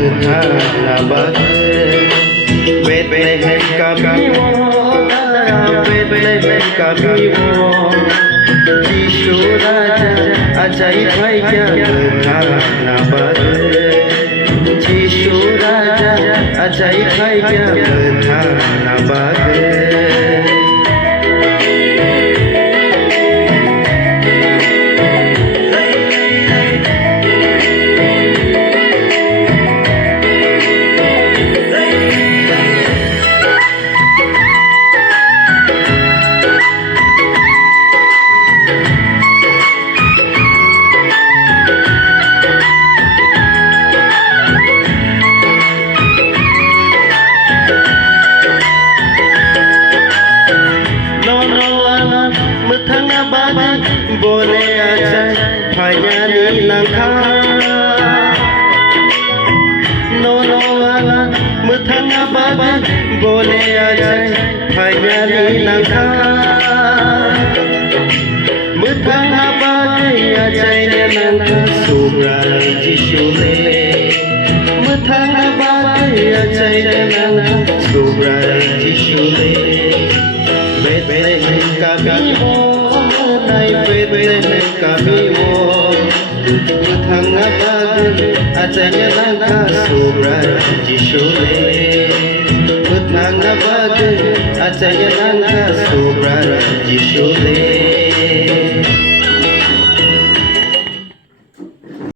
Mutana Bagay Bethlehem kami mo Bethlehem kami mo Jishu Raja ajaib hai kya Mutana Bagay Jishu Raja ajaib hai kya Mutana Bagay Boleh aja hanya di langkah Nolola metang abad boleh aja hanya di langkah Metang abad aja di langkah Subrai jisule Metang abad aja di langkah Subrai jisule Bethlehem kami mo Bethlehem kami mo Metang abad ajanya langkah Subrai jisule Metang abad ajanya